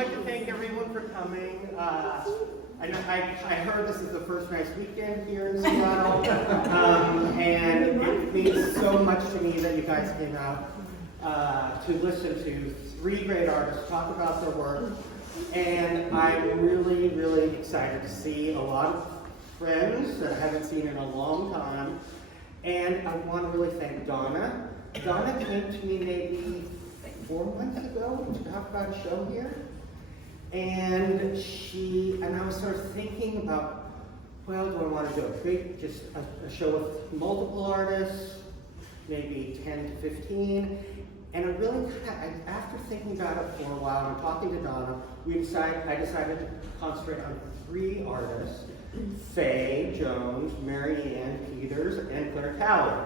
like to thank everyone for coming. I heard this is the first nice weekend here in Seattle, and it means so much to me that you guys came out to listen to three great artists talk about their work. And I'm really, really excited to see a lot of friends that I haven't seen in a long time. And I want to really thank Donna. Donna came to me maybe 4 months ago to talk about a show here. And I was sort of thinking about, well, do I want to do a show with multiple artists, maybe 10 to 15? And I really after thinking about it for a while and talking to Donna, I decided to concentrate on three artists: Faye Jones, Marianne Peters, and Claire Cowie.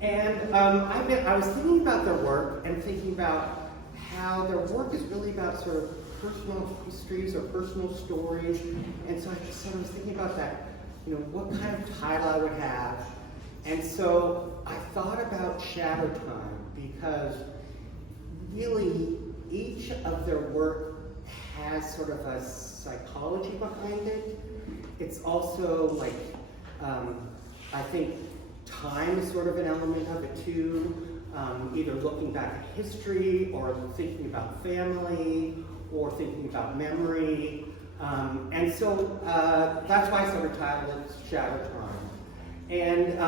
And I was thinking about their work and thinking about how their work is really about sort of personal histories or personal stories. And so I sort of was thinking about that, what kind of title I would have. And so I thought about Shadow Time, because really each of their work has sort of a psychology behind it. It's also like, I think time is sort of an element of it too, either looking back at history or thinking about family or thinking about memory. And so that's why I sort of titled it Shadow Time. And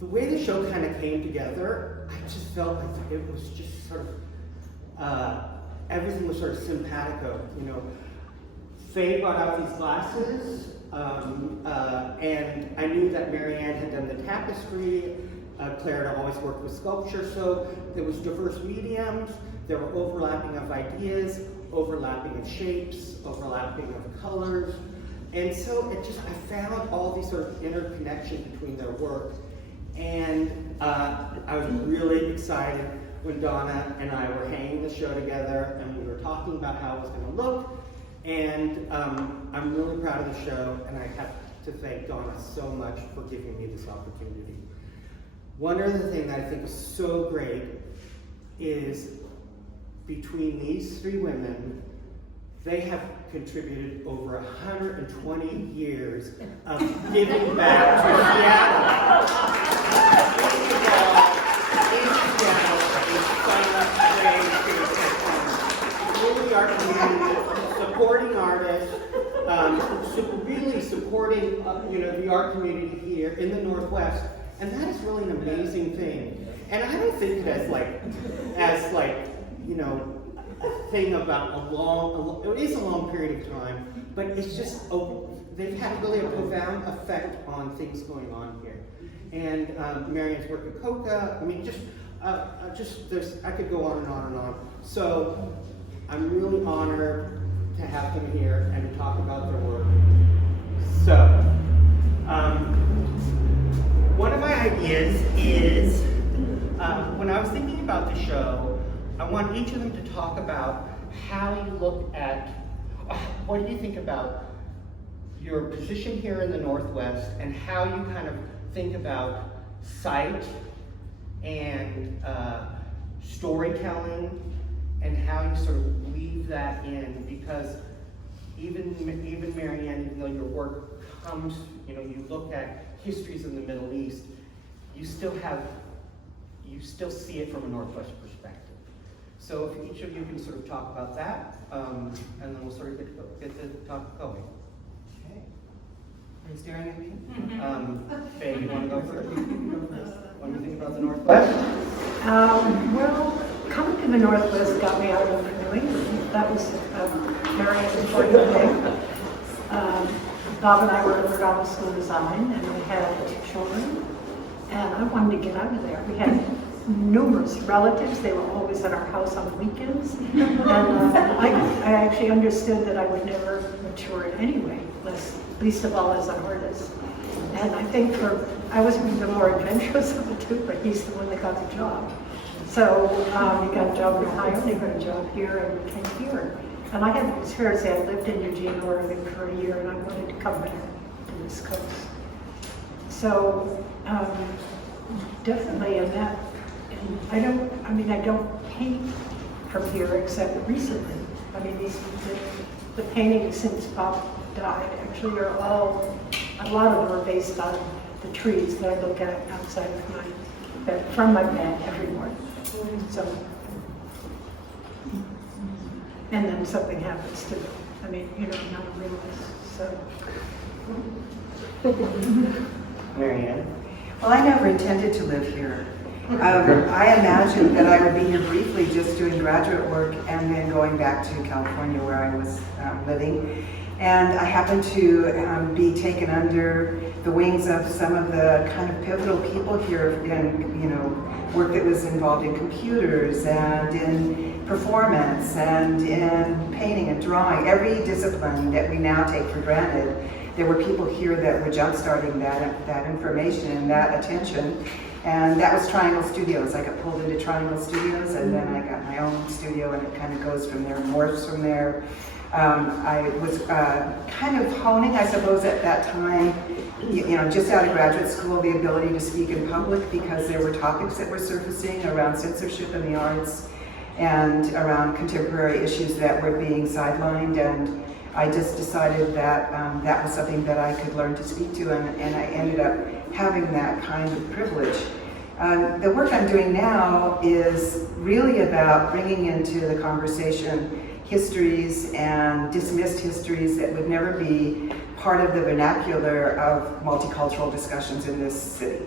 the way the show kind of came together, I just felt like it was just sort of, everything was sort of simpatico. Faye brought out these glasses, and I knew that Marianne had done the tapestry. Claire had always worked with sculpture, so there was diverse mediums, there were overlapping of ideas, overlapping of shapes, overlapping of colors. And so I found all these sort of interconnection between their work. And I was really excited when Donna and I were hanging the show together and we were talking about how it was going to look. And I'm really proud of the show, and I have to thank Donna so much for giving me this opportunity. One other thing that I think is so great is between these three women, they have contributed over 120 years of giving back to Seattle. Supporting artists, really supporting the art community here in the Northwest, and that is really an amazing thing. And I don't think it as a thing about it is a long period of time, but it's just they've had really a profound effect on things going on here. And Marianne's work at Coca, I mean, I could go on and on and on. So I'm really honored to have them here and to talk about their work. So, one of my ideas is, when I was thinking about the show, I want each of them to talk about how you look at, what do you think about your position here in the Northwest and how you kind of think about sight and storytelling, and how you sort of weave that in, because even Marianne, even though your work comes, you look at histories in the Middle East, you still see it from a Northwest perspective. So if each of you can sort of talk about that, and then we'll sort of get to talk Cowie. Okay. Are you staring at me? Faye, you want to go first? What do you think about the Northwest? Well, coming to the Northwest got me out of canoeing. That was a very important thing. Bob and I were at Regalo School of Design, and we had 2 children, and I wanted to get out of there. We had numerous relatives. They were always at our house on the weekends, and I actually understood that I would never mature in any way, least of all as an artist. And I think I was the more adventurous of the two, but he's the one that got the job. So he got a job in Ohio, and he got a job here, and we came here. And it's fair to say, I lived in Eugene, Oregon for a year, and I wanted to come back to this coast. So definitely in that, and I don't paint from here except recently. I mean, the paintings since Bob died actually are all, a lot of them are based on the trees that I look at outside of my bed, from my bed every morning. So, and then something happens to them. I mean, you know, I'm not a realist, so. Marianne? Well, I never intended to live here. I imagined that I would be here briefly just doing graduate work and then going back to California where I was living. And I happened to be taken under the wings of some of the kind of pivotal people here in, you know, work that was involved in computers and in performance and in painting and drawing, every discipline that we now take for granted. There were people here that were jump-starting that information and that attention. And that was Triangle Studios. I got pulled into Triangle Studios, and then I got my own studio, and it kind of goes from there, morphs from there. I was kind of honing, I suppose, at that time, you know, just out of graduate school, the ability to speak in public, because there were topics that were surfacing around censorship in the arts and around contemporary issues that were being sidelined. And I just decided that that was something that I could learn to speak to, and I ended up having that kind of privilege. The work I'm doing now is really about bringing into the conversation histories and dismissed histories that would never be part of the vernacular of multicultural discussions in this city.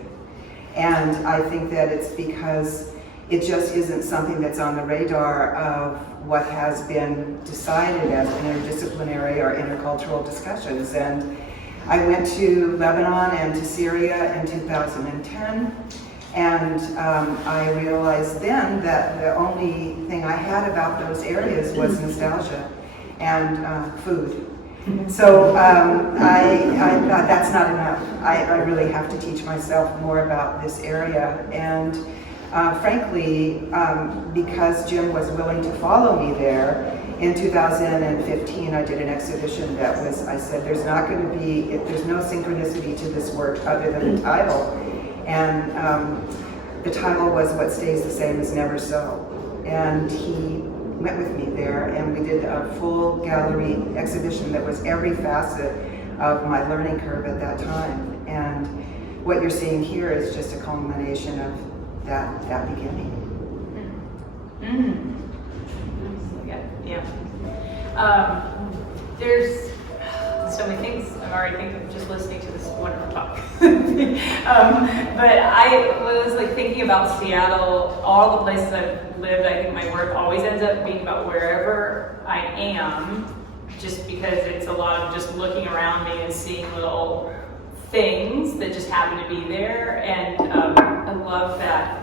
And I think that it's because it just isn't something that's on the radar of what has been decided as interdisciplinary or intercultural discussions. And I went to Lebanon and to Syria in 2010, and I realized then that the only thing I had about those areas was nostalgia and food. So I thought that's not enough. I really have to teach myself more about this area. And frankly, because Jim was willing to follow me there, in 2015 I did an exhibition that was, I said, there's not going to be, there's no synchronicity to this work other than the title. And the title was What Stays the Same Is Never So. And he went with me there, and we did a full gallery exhibition that was every facet of my learning curve at that time. And what you're seeing here is just a culmination of that beginning. Yeah. There's so many things I'm already thinking of just listening to this wonderful talk. But I was like thinking about Seattle, all the places I've lived. I think my work always ends up being about wherever I am, just because it's a lot of just looking around me and seeing little things that just happen to be there. And I love that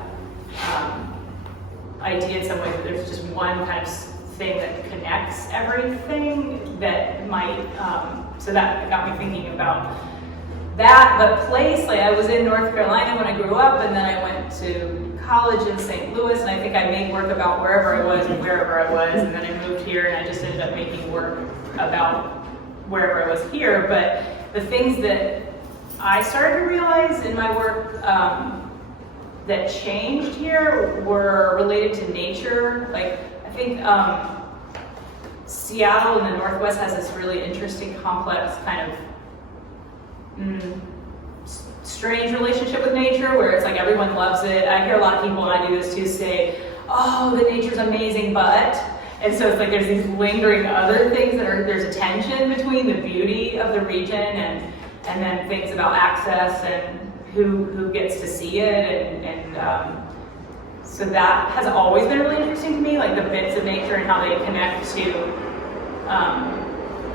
idea in some ways that there's just one kind of thing that connects everything that might, so that got me thinking about that. But place, like I was in North Carolina when I grew up, and then I went to college in St. Louis, and I think I made work about wherever I was and wherever I was, and then I moved here and I just ended up making work about wherever I was here. But the things that I started to realize in my work that changed here were related to nature. Like, I think Seattle in the Northwest has this really interesting, complex kind of strange relationship with nature, where it's like everyone loves it. I hear a lot of people, and I do this too, say, oh, the nature's amazing, but, and so it's like there's these lingering other things that are, there's a tension between the beauty of the region and then things about access and who gets to see it, and so that has always been really interesting to me, like the bits of nature and how they connect to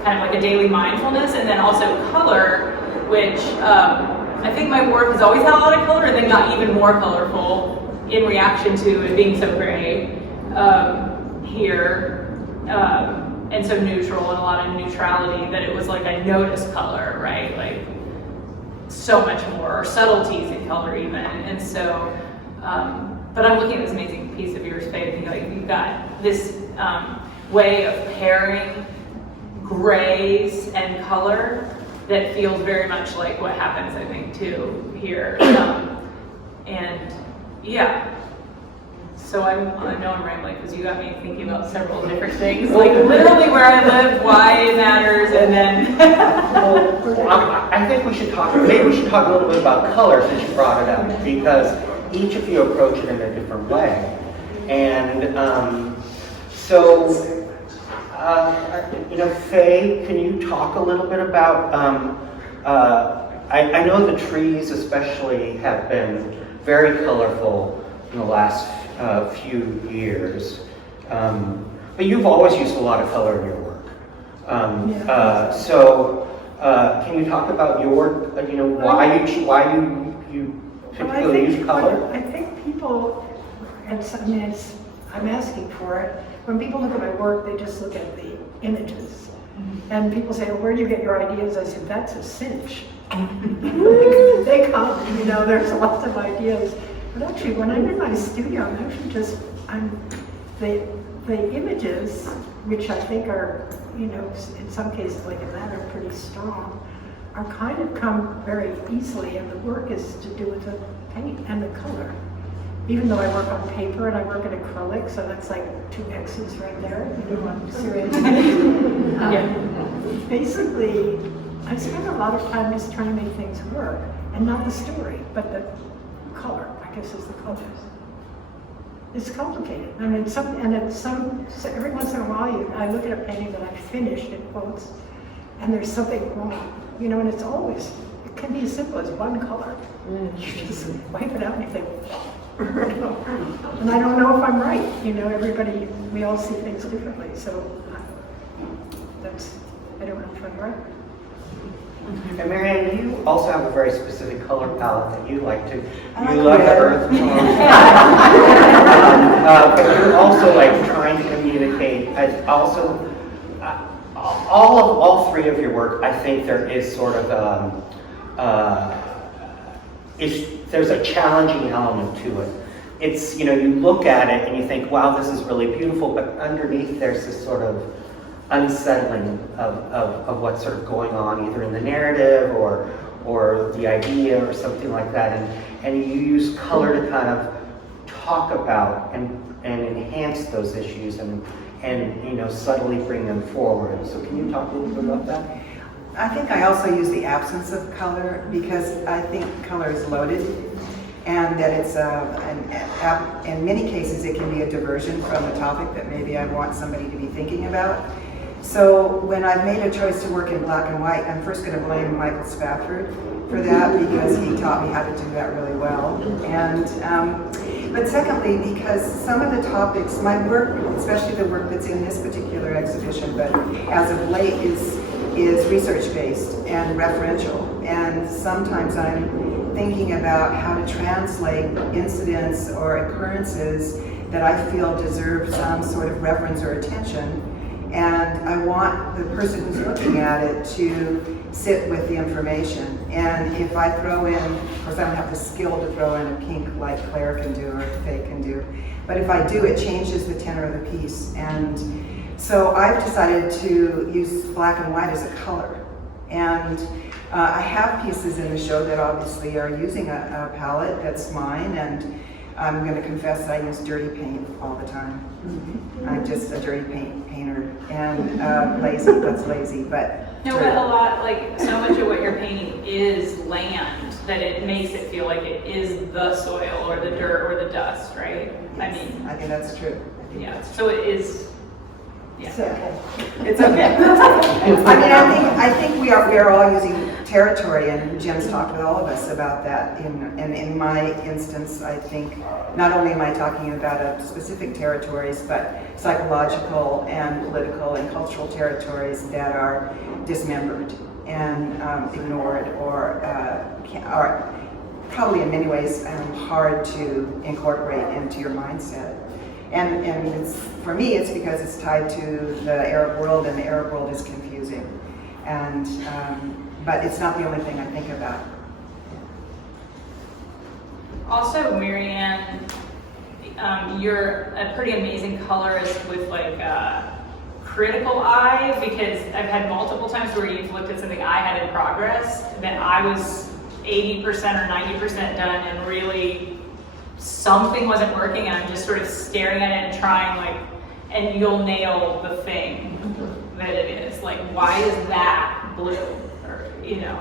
kind of like a daily mindfulness, and then also color, which I think my work has always had a lot of color and then got even more colorful in reaction to it being so gray here, and so neutral and a lot of neutrality, that it was like I noticed color, right? Like so much more, or subtleties in color even. And so, but I'm looking at this amazing piece of your space, and like you've got this way of pairing grays and color that feels very much like what happens, I think, too, here. And yeah, So I know I'm rambling because you got me thinking about several different things, like literally where I live, why it matters, and then. Well, I think maybe we should talk a little bit about color since you brought it up, because each of you approach it in a different way. And Faye, can you talk a little bit about, I know the trees especially have been very colorful in the last few years, but you've always used a lot of color in your work. Can you talk about your work, why you particularly use color? I think people, I'm asking for it. When people look at my work, they just look at the images. And people say, well, where do you get your ideas? I said, that's a cinch. They come, there's lots of ideas. But actually, when I'm in my studio, I'm actually the images, which I think are, in some cases like in that, are pretty strong, are kind of come very easily, and the work is to do with the paint and the color. Even though I work on paper and I work in acrylic, so that's like 2 X's right there, on Syrian. Basically, I spend a lot of time just trying to make things work, and not the story, but the color, I guess is the colors. It's complicated. Every once in a while, I look at a painting that I finished, in quotes, and there's something wrong, and it can be as simple as one color. You just wipe it out and you think, and I don't know if I'm right, we all see things differently, so I don't know if I'm right. And Marianne, you also have a very specific color palette that you like to. You love the earth tone. But you're also trying to communicate. All 3 of your work, I think there is sort of there's a challenging element to it. It's you look at it and you think, wow, this is really beautiful, but underneath there's this sort of unsettling of what's sort of going on, either in the narrative or the idea or something like that, and you use color to kind of talk about and enhance those issues and subtly bring them forward. So can you talk a little bit about that? I think I also use the absence of color because I think color is loaded, and that it's in many cases it can be a diversion from a topic that maybe I want somebody to be thinking about. So when I've made a choice to work in black and white, I'm first going to blame Michael Spafford for that because he taught me how to do that really well. And but secondly, because some of the topics, my work, especially the work that's in this particular exhibition, but as of late is research-based and referential. And sometimes I'm thinking about how to translate incidents or occurrences that I feel deserve some sort of reference or attention. And I want the person who's looking at it to sit with the information. And if I throw in, of course I don't have the skill to throw in a pink like Claire can do or Faye can do, but if I do, it changes the tenor of the piece. And so I've decided to use black and white as a color. And I have pieces in the show that obviously are using a palette that's mine, and I'm going to confess that I use dirty paint all the time. I'm just a dirty painter and lazy. That's lazy, but No, but a lot, so much of what you're painting is land that it makes it feel like it is the soil or the dirt or the dust, right? yes, I think that's true. Yeah. So it is. Yeah. It's okay. It's okay. I think we are all using territory, and Jim's talked with all of us about that. And in my instance, I think not only am I talking about specific territories, but psychological and political and cultural territories that are dismembered and ignored, or probably in many ways hard to incorporate into your mindset. And for me, it's because it's tied to the Arab world, and the Arab world is confusing. And but it's not the only thing I think about. Also, Marianne, you're a pretty amazing colorist with critical eye, because I've had multiple times where you've looked at something I had in progress that I was 80% or 90% done and really something wasn't working, and I'm just sort of staring at it and trying and you'll nail the thing that it is. Like, why is that blue? Or,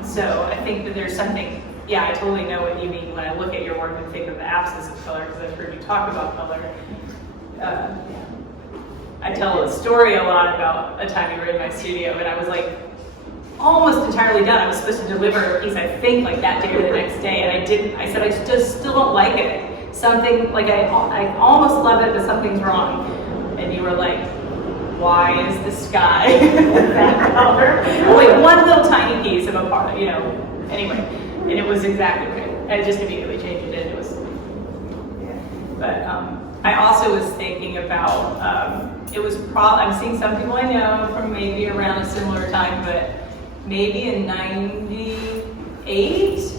so I think that there's something, yeah, I totally know what you mean when I look at your work and think of the absence of color, because I've heard you talk about color. I tell a story a lot about a time you were in my studio, and I was almost entirely done. I was supposed to deliver a piece, I think, that day or the next day, and I didn't. I said, I just still don't like it. Something, I almost love it, but something's wrong. And you were like, why is the sky that color? One little tiny piece of a part, anyway. And it was exactly right. I just immediately changed it, and it was, but I also was thinking about, I'm seeing some people I know from maybe around a similar time, but maybe in 98,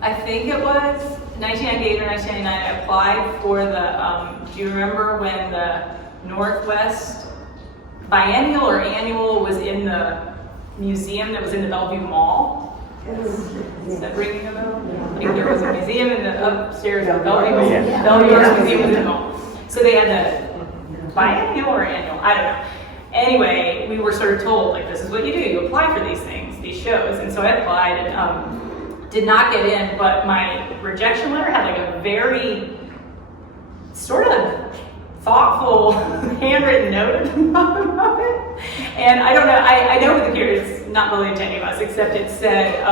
I think it was, 1998 or 1999, I applied for the, do you remember when the Northwest biennial or annual was in the museum that was in the Bellevue Mall? Is that ringing a bell? I think there was a museum in the upstairs of Bellevue Mall. Bellevue Arts Museum was in the mall. So they had the biennial or annual, I don't know. Anyway, we were sort of told, this is what you do. You apply for these things, these shows. And so I applied and did not get in, but my rejection letter had a very sort of thoughtful handwritten note at the bottom of it. And I don't know, I know with the here it's not related to any of us, except it said,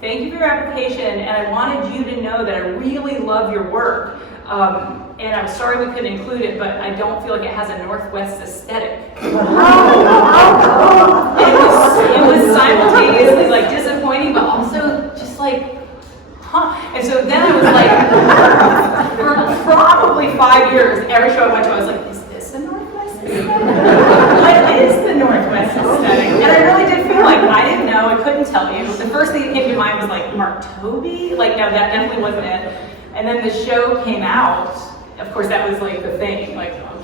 thank you for your application, and I wanted you to know that I really love your work. And I'm sorry we couldn't include it, but I don't feel like it has a Northwest aesthetic. It was simultaneously disappointing, but also just huh? And so then I was for probably 5 years, every show I went to, I was like, is this the Northwest aesthetic? What is the Northwest aesthetic? And I really did feel I didn't know, I couldn't tell you. The first thing that came to mind was Mark Toby. No, that definitely wasn't it. And then the show came out. Of course, that was the thing.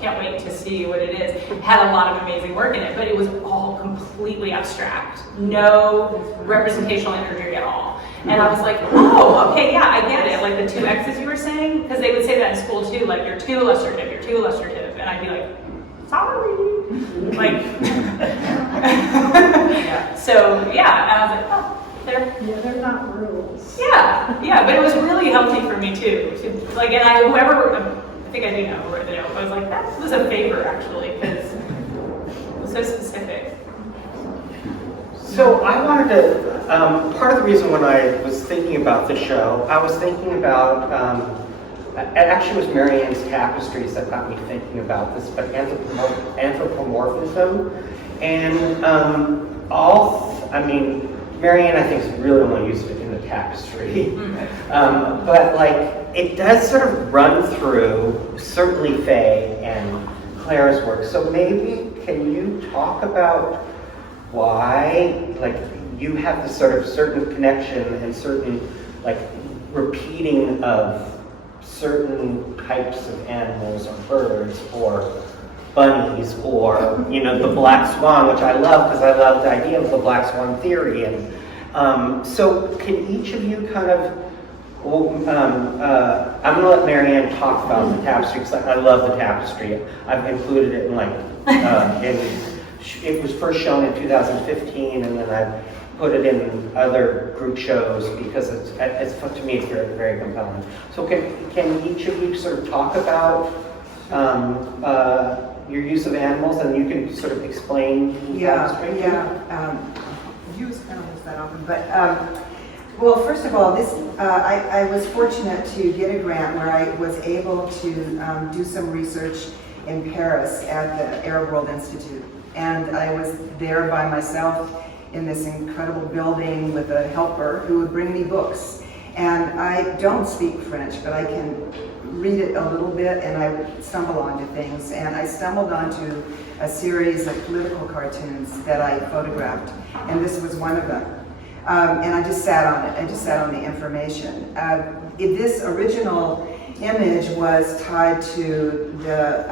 Can't wait to see what it is. It had a lot of amazing work in it, but it was all completely abstract. No representational imagery at all. And I was like, oh, okay, yeah, I get it. The 2 X's you were saying, because they would say that in school too, you're too illustrative, you're too illustrative. And I'd be like, sorry. So, yeah, and I was like, oh. They're not rules. Yeah, but it was really healthy for me too. I think I do know where they are. I was like, that was a favor actually, because it was so specific. So I wanted to, part of the reason when I was thinking about the show, I was thinking about, it actually was Marianne's tapestries that got me thinking about this, but anthropomorphism, and Marianne, I think, is really only used it in the tapestry. But it does sort of run through, certainly Faye and Claire's work. So maybe can you talk about why, you have this sort of certain connection and certain, repeating of certain types of animals or birds or bunnies or, the black swan, which I love because I love the idea of the black swan theory. And so can each of you kind of, I'm going to let Marianne talk about the tapestry because I love the tapestry. I've included it it was first shown in 2015, and then I put it in other group shows because it's to me it's very, very compelling. So can each of you sort of talk about your use of animals, and you can sort of explain tapestry? Use animals that often, but well, first of all, I was fortunate to get a grant where I was able to do some research in Paris at the Arab World Institute, and I was there by myself in this incredible building with a helper who would bring me books. And I don't speak French, but I can read it a little bit, and I would stumble onto things. And I stumbled onto a series of political cartoons that I photographed, and this was one of them. And I just sat on it. I just sat on the information. This original image was tied to the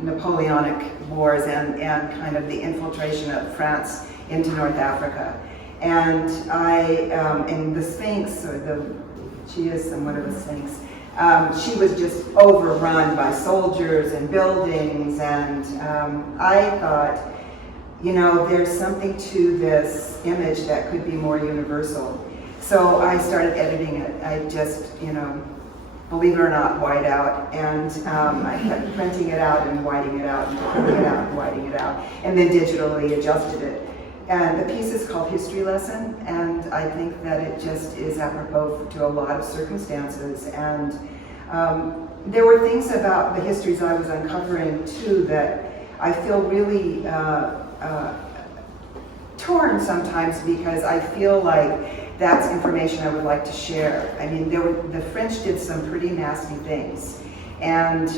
Napoleonic Wars and kind of the infiltration of France into North Africa. And and the Sphinx, or she is somewhat of a Sphinx, she was just overrun by soldiers and buildings, and I thought, you know, there's something to this image that could be more universal. So I started editing it. I just, you know, believe it or not, white out, and I kept printing it out and whiting it out and printing it out and whiting it out, and then digitally adjusted it. And the piece is called History Lesson, and I think that it just is apropos to a lot of circumstances. And there were things about the histories I was uncovering too that I feel really torn sometimes, because I feel like that's information I would like to share. I mean, the French did some pretty nasty things, and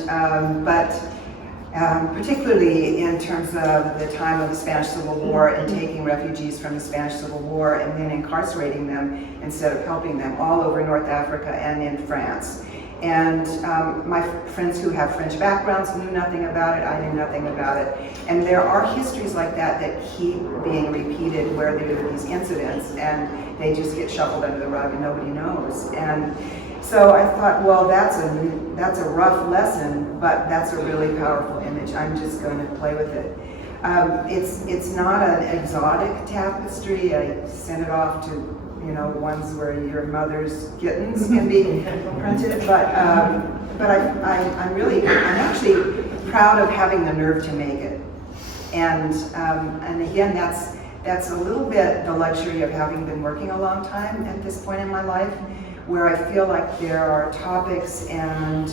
particularly in terms of the time of the Spanish Civil War and taking refugees from the Spanish Civil War and then incarcerating them instead of helping them all over North Africa and in France. And my friends who have French backgrounds knew nothing about it, I knew nothing about it. And there are histories like that that keep being repeated, where there are these incidents and they just get shuffled under the rug and nobody knows. And so I thought, well, that's a rough lesson, but that's a really powerful image. I'm just going to play with it. It's not an exotic tapestry. I sent it off to, you know, ones where your mother's kittens can be printed, but I'm actually proud of having the nerve to make it. And again, that's a little bit the luxury of having been working a long time at this point in my life, where I feel like there are topics and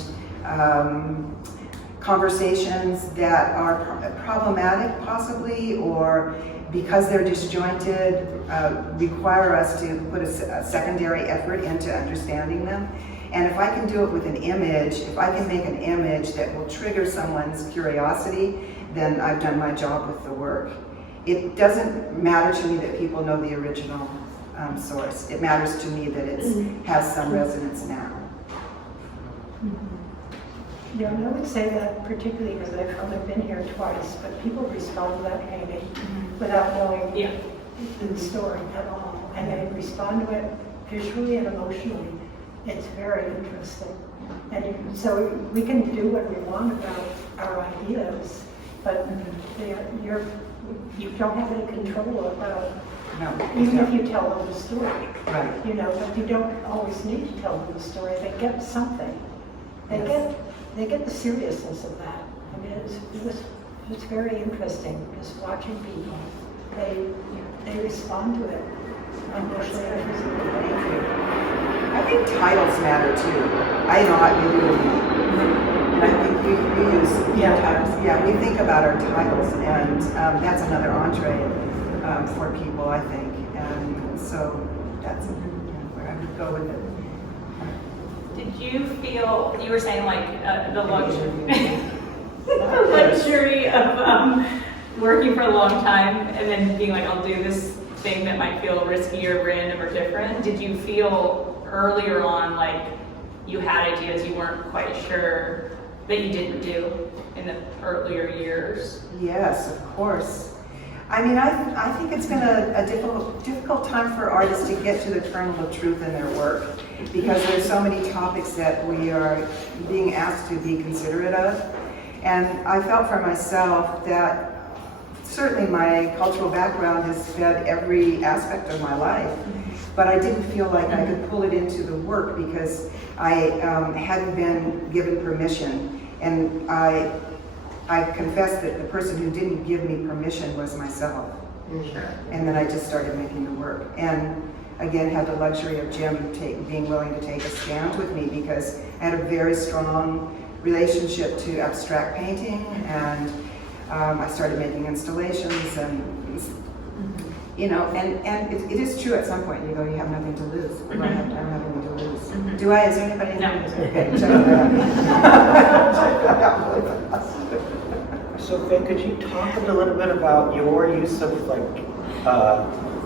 conversations that are problematic possibly, or because they're disjointed, require us to put a secondary effort into understanding them. And if I can do it with an image, if I can make an image that will trigger someone's curiosity, then I've done my job with the work. It doesn't matter to me that people know the original source. It matters to me that it has some resonance now. Yeah, and I would say that particularly because I've only been here twice, but people respond to that painting without knowing the story at all. And they respond to it visually and emotionally. It's very interesting. And so we can do what we want about our ideas, but you don't have any control about, even if you tell them the story. Right. You know, but you don't always need to tell them the story. They get something. They get the seriousness of that. I mean, it's very interesting just watching people. They respond to it emotionally and physically. I think titles matter too. I do. And I think we use titles. Yeah, we think about our titles, and that's another entree for people, I think. And so that's where I would go with it. Did you feel, you were saying like the luxury of working for a long time and then being like, I'll do this thing that might feel risky or random or different. Did you feel earlier on like you had ideas you weren't quite sure that you didn't do in the earlier years? Yes, of course. I mean, I think it's been a difficult time for artists to get to the kernel of truth in their work, because there's so many topics that we are being asked to be considerate of. And I felt for myself that certainly my cultural background has fed every aspect of my life, but I didn't feel like I could pull it into the work because I hadn't been given permission. And I confess that the person who didn't give me permission was myself. Sure. And then I just started making the work. And again, had the luxury of Jim being willing to take a stand with me, because I had a very strong relationship to abstract painting, and I started making installations, and you know, and it is true at some point you go, you have nothing to lose. I don't have anything to lose. Do I? Is there anybody? No. Okay, check that out. So Faye, could you talk a little bit about your use of like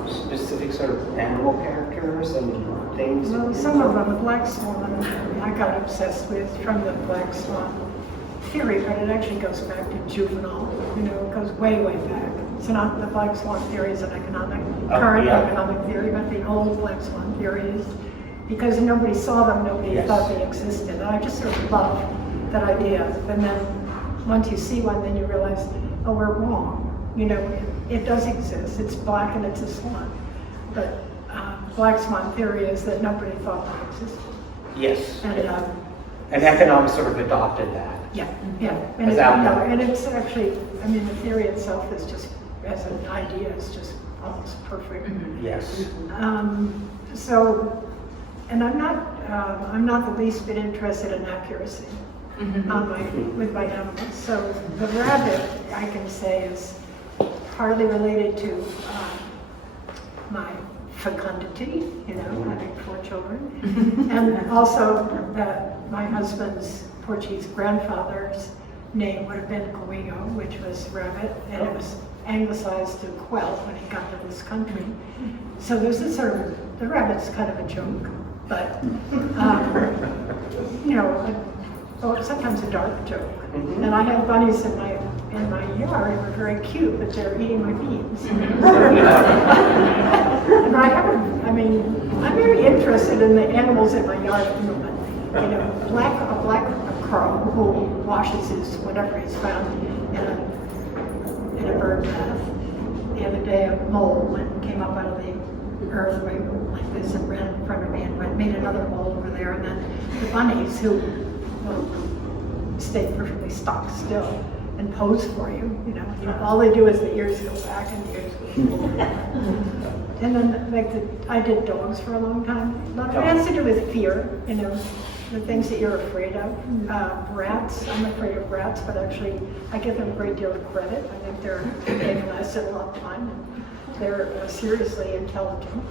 specific sort of animal characters and things? Well, some of them, the Black Swan, I got obsessed with from the Black Swan theory, but it actually goes back to juvenile, you know, it goes way, way back. It's not the Black Swan theory is an current economic theory, but the old Black Swan theory is because nobody saw them, nobody Yes. thought they existed. And I just sort of love that idea. And then once you see one, then you realize, oh, we're wrong. You know, it does exist. It's black and it's a swan. But black swan theory is that nobody thought they existed. Yes. And economics sort of adopted that. yeah, yeah. And, It's it, out you know, there. and it's actually, I mean, the theory itself is just, as an idea, is just almost perfect. Yes. So, and I'm not the least bit interested in accuracy with my animals. So the rabbit, I can say, is partly related to my fecundity, you know, having 4 children, and also that my husband's Portuguese grandfather's name would have been Cowie, which was rabbit, and it was anglicized to quail when he got to this country. So there's this sort of, the rabbit's kind of a joke, but, you know, sometimes a dark joke. And I have bunnies in my yard who are very cute, but they're eating my beans. And I'm very interested in the animals in my yard at the moment. You know, a black crow who washes his whatever he's found in a bird bath. The other day, a mole came up out of the earth like this and ran in front of me and made another mole over there. And then the bunnies who stay perfectly stock still and pose for you. You know, all they do is the ears go back and the ears go forward. And then, I did dogs for a long time. A lot of it has to do with fear. You know, the things that you're afraid of. Rats. I'm afraid of rats, but actually, I give them a great deal of credit. I think they've lasted a long time. And they're seriously intelligent.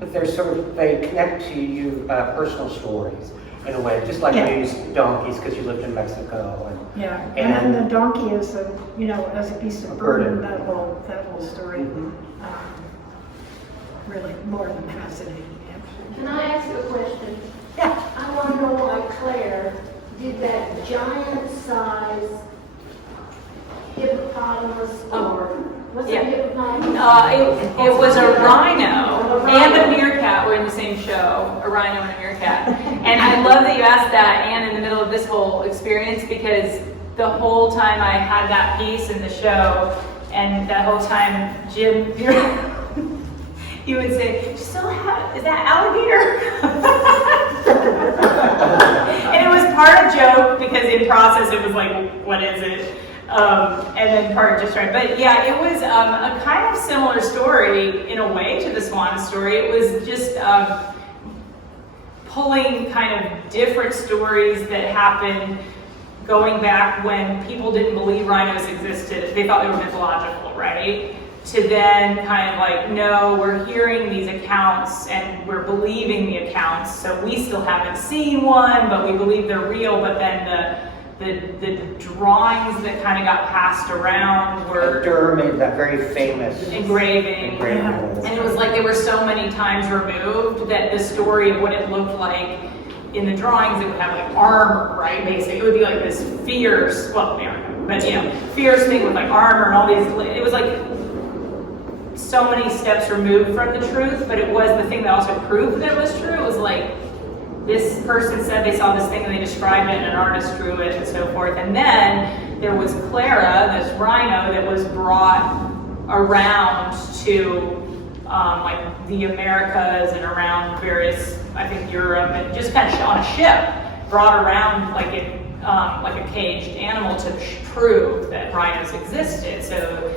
But they connect to you personal stories in a way, just like Yeah. you use donkeys because you lived in Mexico. Yeah, And- and the donkey is as a beast of A burden. burden. That whole story, Mhm. really more than fascinating, actually. Can I ask a question? Yeah. I want to know why Claire did that giant size hippopotamus or what's Yeah. a hippopotamus? It was a rhino and a meerkat were in the same show, a rhino and a meerkat. And I love that you asked that, Anne, in the middle of this whole experience, because the whole time I had that piece in the show, and that whole time, Jim, you would say, is that alligator? And it was part of joke, because in process it was like, what is it? And then part just right. But yeah, it was a kind of similar story in a way to the Swan story. It was just pulling kind of different stories that happened going back when people didn't believe rhinos existed. They thought they were mythological, right? To then kind of like, no, we're hearing these accounts and we're believing the accounts. So we still haven't seen one, but we believe they're real. But then the drawings that kind of got passed around were Durr made that very famous engraving. And it was like they were so many times removed that the story of what it looked like in the drawings, it would have like armor, right? Basically, it would be like this fierce, fierce thing with like armor and all these. It was like so many steps removed from the truth, but it was the thing that also proved that it was true. It was like, this person said they saw this thing and they described it and an artist drew it and so forth. And then there was Clara, this rhino that was brought around to like the Americas and around various, I think Europe, and just kind of on a ship, brought around like a caged animal to prove that rhinos existed. So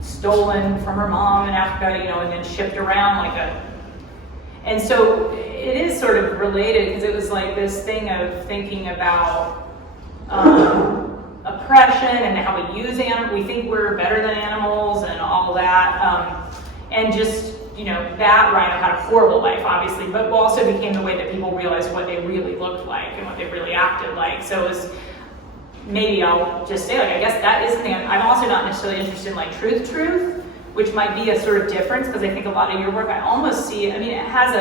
stolen from her mom in Africa, and then shipped around and so it is sort of related, because it was like this thing of thinking about oppression and how we use animals. We think we're better than animals and all that. And just, that rhino had a horrible life, obviously, but also became the way that people realized what they really looked like and what they really acted like. So it was, maybe I'll just say, I guess that is something. I'm also not necessarily interested in truth, which might be a sort of difference, because I think a lot of your work, I almost see, it has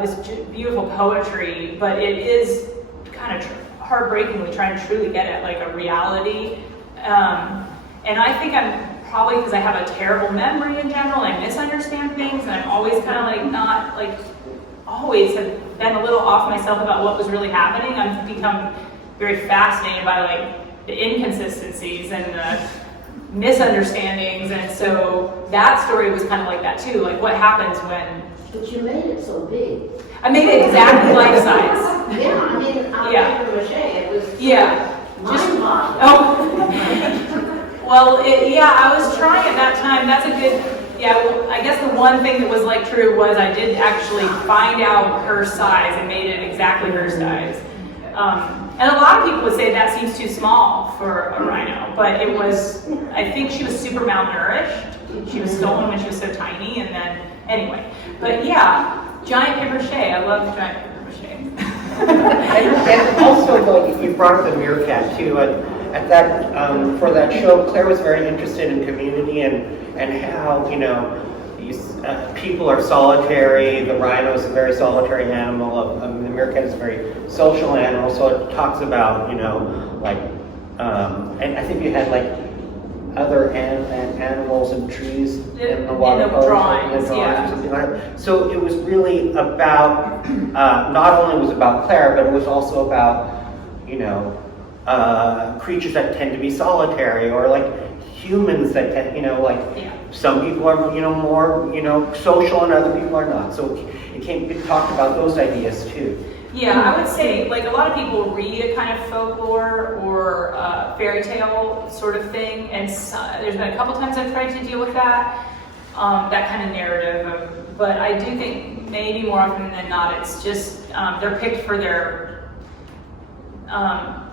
this beautiful poetry, but it is kind of heartbreakingly trying to truly get at a reality. And I think I'm probably because I have a terrible memory in general, and I misunderstand things, and I'm always kind of like not like, always have been a little off myself about what was really happening. I've become very fascinated by like the inconsistencies and the misunderstandings, and so that story was kind of like that too. Like what happens when... But you made it so big. I made it exactly life size. Yeah, I mean, Yeah. paper mache, it was Yeah. mind-boggling. Oh. Well, yeah, I was trying at that time. That's a good... Yeah, well, I guess the one thing that was like true was I did actually find out her size and made it exactly her size. And a lot of people would say that seems too small for a rhino, but it was, I think she was super malnourished. She was stolen when she was so tiny, and then, anyway. But yeah, giant paper mache. I love giant paper mache. And also, like, you brought up the Meerkat too. At that, for that show, Claire was very interested in community and how, you know, people are solitary. The rhino is a very solitary animal. The meerkat is a very social animal. So it talks about, you know, like, and I think you had like other animals and trees in the watercolors, drawings, yeah. or something like that. So it was really about, not only was it about Claire, but it was also about, you know, creatures that tend to be solitary, or like humans that tend, you know, like some people are, you know, more, you know, social and other people are not. So it talked about those ideas too. Yeah, I would say like a lot of people read a kind of folklore or fairy tale sort of thing, and there's been a couple times I've tried to deal with that, that kind of narrative. But I do think maybe more often than not, it's just they're picked for their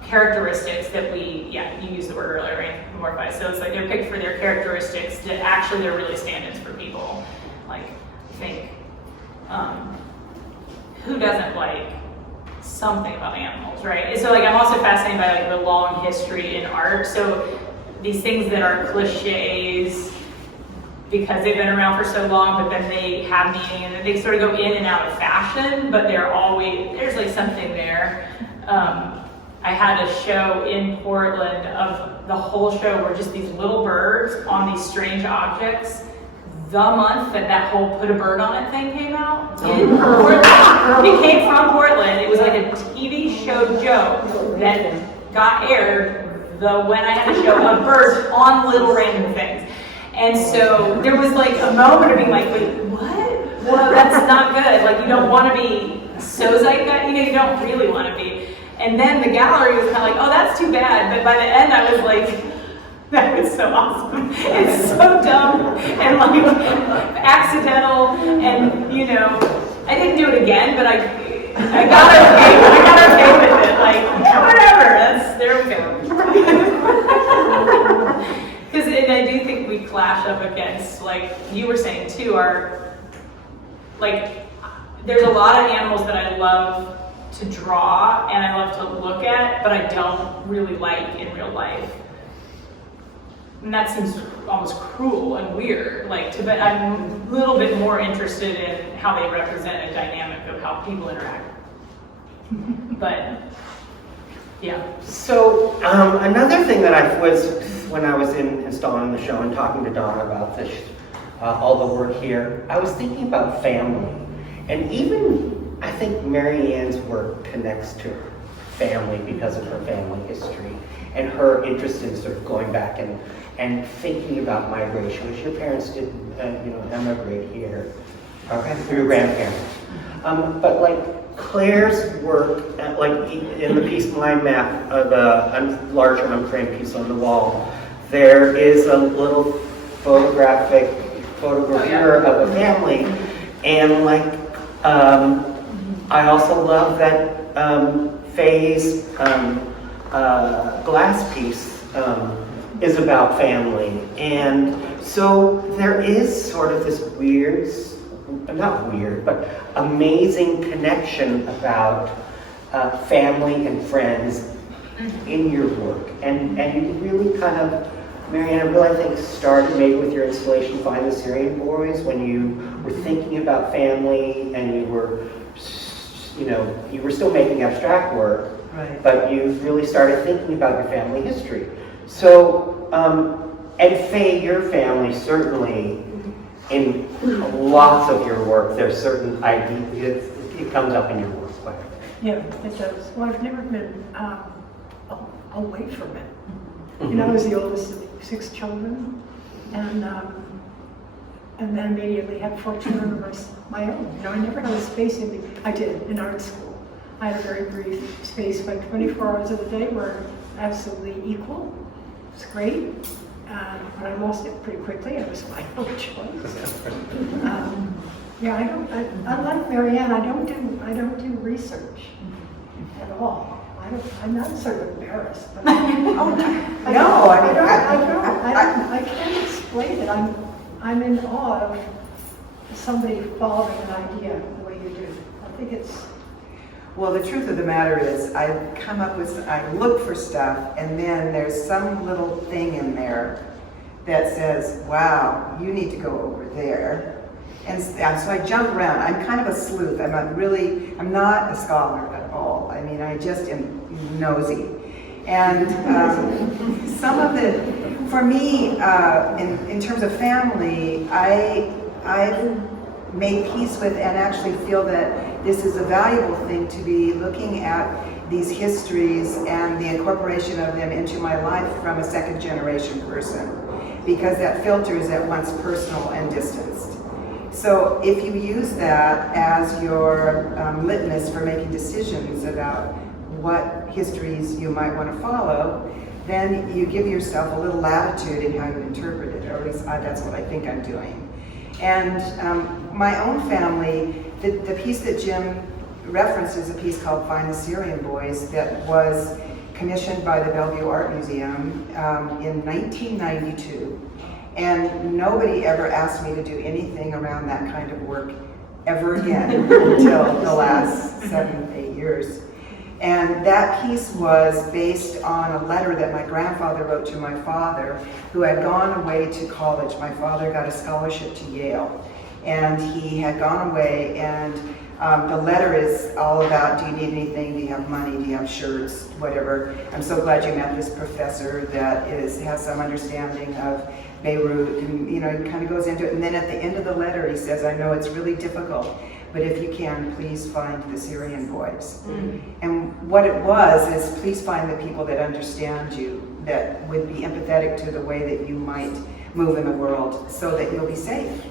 characteristics that we, you used the word earlier, right? Morphize. So it's like they're picked for their characteristics that actually they're really stand-ins for people. Like, I think, who doesn't like something about animals, right? And so like I'm also fascinated by like the long history in art. So these things that are cliches because they've been around for so long, but then they have meaning, and then they sort of go in and out of fashion, but they're always, there's like something there. I had a show in Portland of the whole show were just these little birds on these strange objects. The month that whole Put a Bird on It thing came out in Portland. It came from Portland. It was like a TV show joke that got aired when I had a show of birds on little random things. And so there was like a moment of being like, wait, what? Well, that's not good. Like you don't want to be so zeitgeist, you know, you don't really want to be. And then the gallery was kind of like, oh, that's too bad. But by the end, I was like, that was so awesome. It's so dumb and like accidental, and you know, I didn't do it again, but I got okay with it. Like whatever, there we go. Because and I do think we clash up against, like you were saying too, like there's a lot of animals that I love to draw and I love to look at, but I don't really like in real life. And that seems almost cruel and weird. But I'm a little bit more interested in how they represent a dynamic of how people interact. But yeah. So another thing that I was, when I was installing the show and talking to Donna about this, all the work here, I was thinking about family. And even I think Mary Ann's work connects to her family because of her family history and her interest in sort of going back and thinking about migration, which your parents did, emigrate here, through your grandparents. But like Claire's work, like in the piece Mind Map, the large and unframed piece on the wall, there is a little photograph here of a family, and like I also love that Faye's glass piece is about family. And so there is sort of this weird, not weird, but amazing connection about family and friends in your work. And you really kind of, Marianne, I really think started maybe with your installation Find the Syrian Boys, when you were thinking about family and you were still making abstract work, right, but you really started thinking about your family history. So And Faye, your family certainly, in lots of your work, there's certain ideas, it comes up in your work. Yeah, it does. Well, I've never been away from it. You know, I was the oldest of 6 children, and then immediately had 4 children of my own. You know, I never had a space in me. I did in art school. I had a very brief space, but 24 hours of the day were absolutely equal. It's great, but I lost it pretty quickly. It was my own choice. Yeah, I like Marianne. I don't do research at all. I'm not sort of embarrassed. But I can't explain it. I'm in awe of somebody following an idea the way you do. I think it's. Well, the truth of the matter is, I look for stuff, and then there's some little thing in there that says, wow, you need to go over there. And so I jump around. I'm kind of a sleuth. I'm not a scholar at all. I mean, I just am nosy. And some of for me, in terms of family, I've made peace with and actually feel that this is a valuable thing to be looking at these histories and the incorporation of them into my life from a second generation person, because that filter is at once personal and distanced. So if you use that as your litmus for making decisions about what histories you might want to follow, then you give yourself a little latitude in how you interpret it, or at least that's what I think I'm doing. And my own family, the piece that Jim referenced is a piece called Find the Syrian Boys that was commissioned by the Bellevue Art Museum in 1992. And nobody ever asked me to do anything around that kind of work ever again until the last 7-8 years. And that piece was based on a letter that my grandfather wrote to my father, who had gone away to college. My father got a scholarship to Yale, and he had gone away, and the letter is all about, do you need anything, do you have money, do you have shirts, whatever. I'm so glad you met this professor that has some understanding of Beirut, and he kind of goes into it. And then at the end of the letter he says, I know it's really difficult, but if you can, please find the Syrian boys. And what it was is, please find the people that understand you, that would be empathetic to the way that you might move in the world, so that you'll be safe.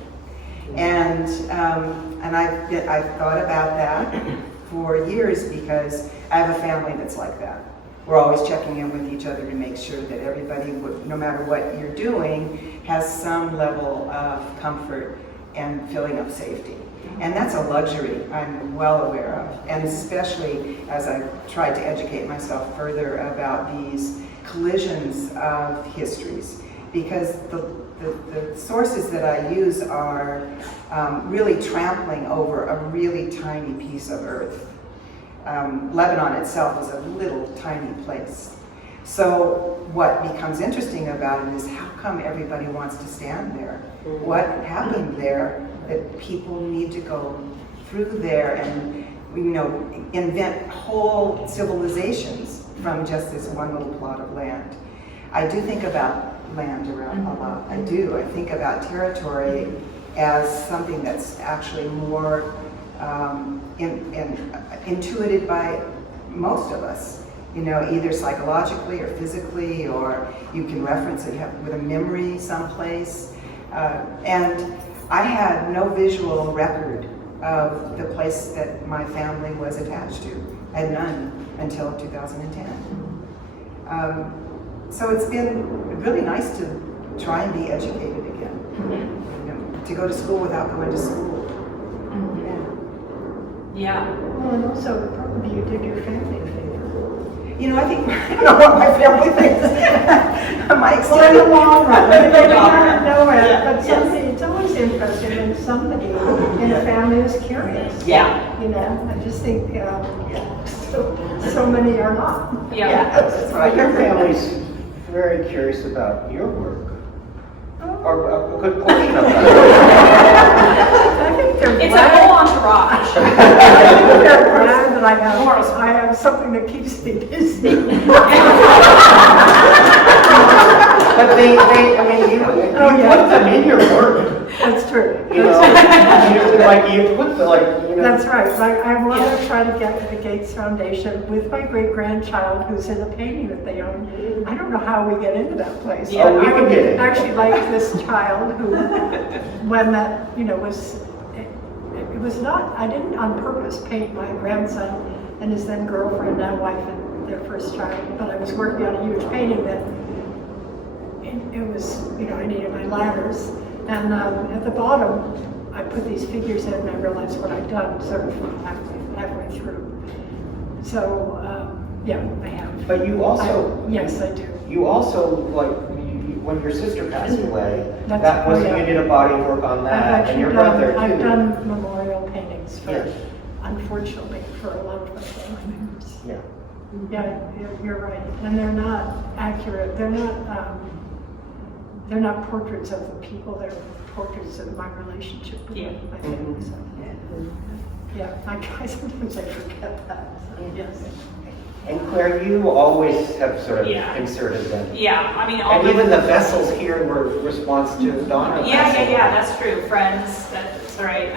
And I've thought about that for years, because I have a family that's like that. We're always checking in with each other to make sure that everybody, no matter what you're doing, has some level of comfort and feeling of safety. And that's a luxury I'm well aware of, and especially as I've tried to educate myself further about these collisions of histories, because the sources that I use are really trampling over a really tiny piece of earth. Lebanon itself is a little tiny place. So what becomes interesting about it is, how come everybody wants to stand there? What happened there that people need to go through there and invent whole civilizations from just this one little plot of land? I do think about land around a lot. I do. I think about territory as something that's actually more intuited by most of us, either psychologically or physically, or you can reference it with a memory someplace. And I had no visual record of the place that my family was attached to. I had none until 2010. So it's been really nice to try and be educated again. To go to school without going to school. Yeah. Well, and also probably you did your family a favor. I think, I don't know what my family thinks. My Well, in the long run, they may not know it, Yeah. but it's always interesting when somebody in a family is curious. Yeah. I just think so many are not. Yeah. That's right. Your family's very curious about your work, or a good portion of that. I think they're It's a glad. whole entourage. I think they're glad that I have something that keeps me busy. But they like you put the, like, you know. That's right. I want to try to get to the Gates Foundation with my great-grandchild who's in a painting that they own. I don't know how we get into that place. Yeah, we I can would get in. actually like this child who, when that, it was not, I didn't on purpose paint my grandson and his then girlfriend, now wife, and their first child, but I was working on a huge painting that it was, I needed my ladders. And at the bottom, I put these figures in and I realized what I'd done sort of halfway through. So, yeah, I have. But you also. Yes, I do. You also, like, when your sister passed away, That's- that was, yeah. you did a body of work on that, and your brother too. I've done memorial paintings for, Yes. unfortunately, for a lot of my family members. Yeah. Yeah, you're right. And they're not accurate. They're not portraits of the people. They're portraits of my relationship with Yeah. my family. So, yeah, I sometimes I forget that. So, yes. And Claire, you always have sort of Yeah. inserted them. Yeah, I mean, all And the- even the vessels here were response to Donna. Yeah, that's true. Friends, that's right.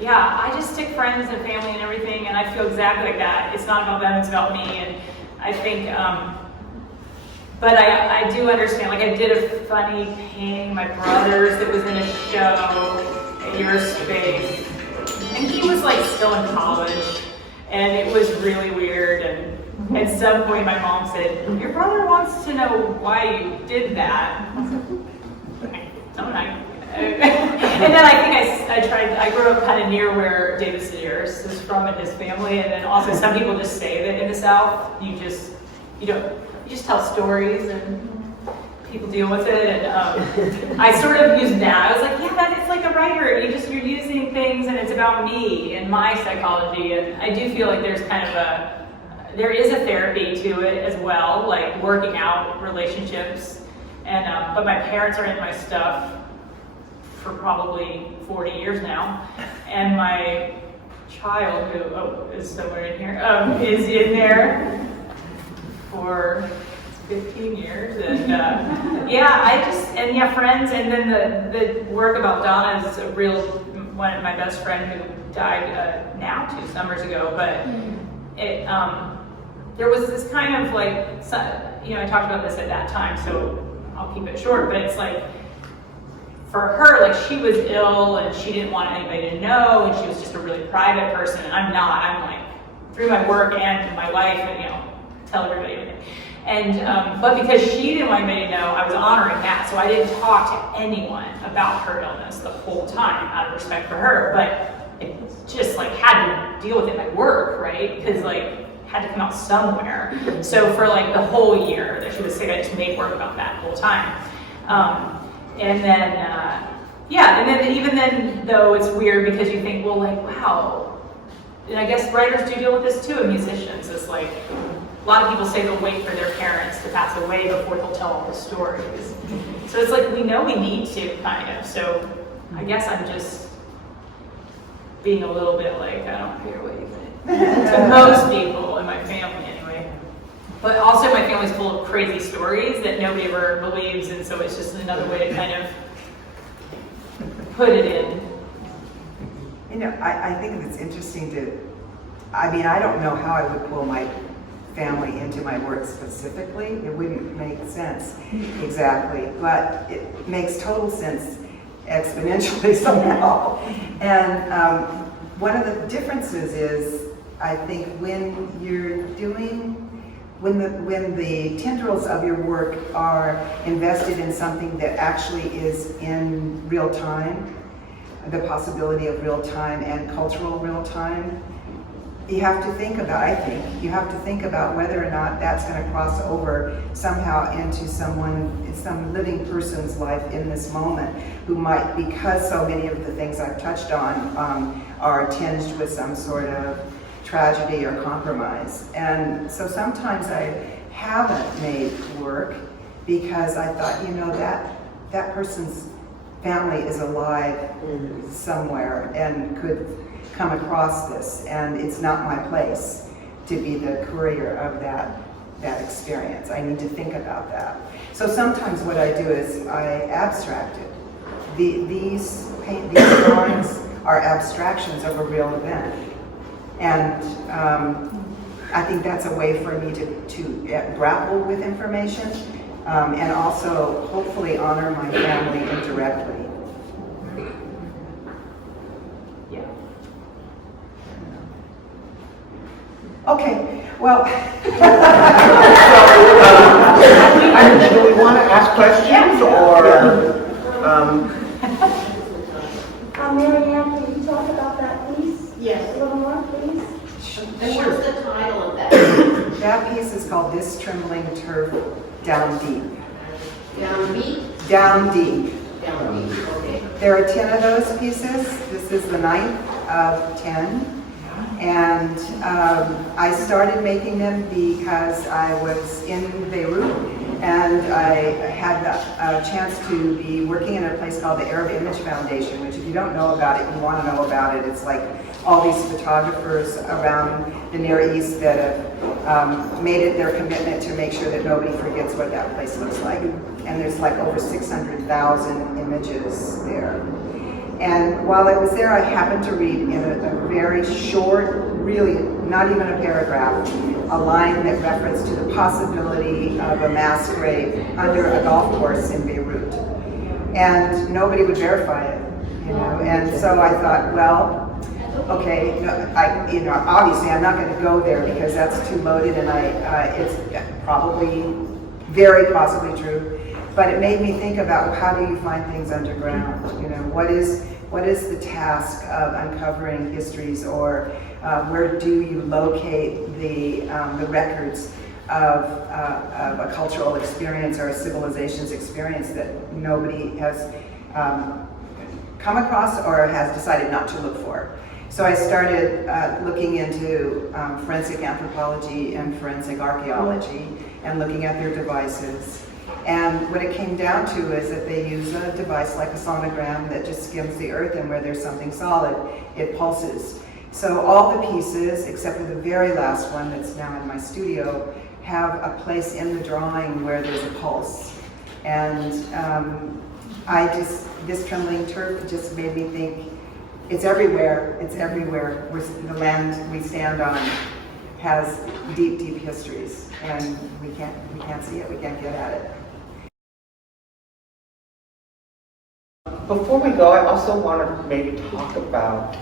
Yeah, I just stick friends and family and everything, and I feel exactly like that. It's not about them, it's about me. And I think, but I do understand. Like, I did a funny painting, my brother's, that was in a show at your space, and he was like still in college, and it was really weird. And at some point, my mom said, "Your brother wants to know why you did that." Don't I? And then I think I grew up kind of near where David Sedaris is from and his family, and then also some people just say that in the South, you just tell stories and people deal with it. And I sort of used that. I was like, yeah, it's like a writer. You're using things, and it's about me and my psychology. And I do feel like there is a therapy to it as well, like working out relationships. And but my parents are in my stuff for probably 40 years now, and my child, who is somewhere in here, is in there for 15 years, and friends, and then the work about Donna is a real one of my best friend who died now 2 summers ago, but it there was this kind of like, I talked about this at that time, so I'll keep it short, but it's like, for her, like, she was ill and she didn't want anybody to know, and she was just a really private person, and I'm not. I'm like, through my work and my life, and tell everybody everything. And but because she didn't want anybody to know, I was honoring that, so I didn't talk to anyone about her illness the whole time out of respect for her. But it just like had to deal with it at work, right? Because like had to come out somewhere. So for like the whole year that she was sick, I just made work about that the whole time. And then, and then even then, though, it's weird because you think, well, like, wow. And I guess writers do deal with this too, and musicians. It's like, a lot of people say they'll wait for their parents to pass away before they'll tell all the stories. So it's like, we know we need to, kind of. So I guess I'm just being a little bit like, I don't care what you think. To most people in my family, anyway. But also my family's full of crazy stories that nobody ever believes, and so it's just another way to kind of put it in. I think it's interesting I don't know how I would pull my family into my work specifically. It wouldn't make sense exactly, but it makes total sense exponentially somehow. And one of the differences is, I think, when the tendrils of your work are invested in something that actually is in real time, the possibility of real time and cultural real time, you have to think about whether or not that's going to cross over somehow into some living person's life in this moment, who might, because so many of the things I've touched on are tinged with some sort of tragedy or compromise. And so sometimes I haven't made work because I thought, that person's family is alive somewhere and could come across this, and it's not my place to be the courier of that experience. I need to think about that. So sometimes what I do is I abstract it these drawings are abstractions of a real event. And I think that's a way for me to grapple with information and also hopefully honor my family indirectly. Yeah. Okay, well. Do we want to ask questions or? Mary Ann, can you talk about that piece? Yes. A little more, please? And what's the title of that? That piece is called This Trembling Turf Down Deep. Down beat? Down Deep. Down beat, okay. There are 10 of those pieces. This is the 9th of 10. And I started making them because I was in Beirut and I had a chance to be working in a place called the Arab Image Foundation, which if you don't know about it, you want to know about it. It's like all these photographers around the Near East that have made it their commitment to make sure that nobody forgets what that place looks like. And there's like over 600,000 images there. And while I was there, I happened to read in a very short, really not even a paragraph, a line that referenced to the possibility of a mass grave under a golf course in Beirut. And nobody would verify it, you know. And so I thought, well, okay, no, obviously I'm not going to go there because that's too loaded, and it's probably very possibly true. But it made me think about how do you find things underground? You know, what is the task of uncovering histories, or where do you locate the records of a cultural experience or a civilization's experience that nobody has come across or has decided not to look for? So I started looking into forensic anthropology and forensic archaeology and looking at their devices. And what it came down to is that they use a device like a sonogram that just skims the earth, and where there's something solid, it pulses. So all the pieces, except for the very last one that's now in my studio, have a place in the drawing where there's a pulse. And this trembling turf just made me think, it's everywhere, it's everywhere. The land we stand on has deep, deep histories, and we can't see it, we can't get at it. Before we go, I also want to maybe talk about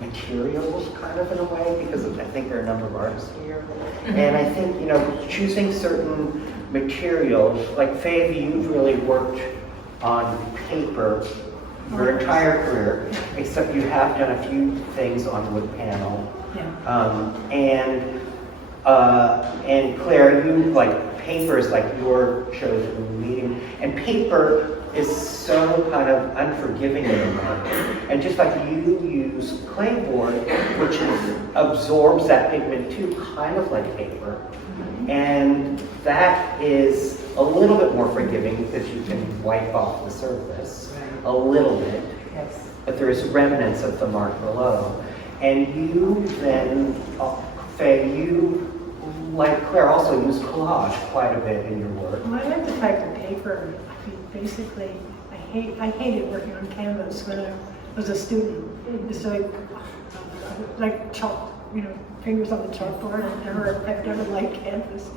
materials kind of in a way, because I think there are a number of artists here. And I think, you know, choosing certain materials, like Faye, you've really worked on paper your entire career, except you have done a few things on wood panel. Yeah. And Claire, you like paper is like your chosen medium, and paper is so kind of unforgiving in a way. And just like you use clayboard, which absorbs that pigment too, kind of like paper. And that is a little bit more forgiving because you can wipe off the surface a little bit. Yes. But there is remnants of the mark below. And you then, Faye, you, like Claire, also use collage quite a bit in your work. Well, I like the fact that paper, I mean, basically, I hated working on canvas when I was a student. It's like chalk, you know, fingers on the chalkboard. I've never liked canvas.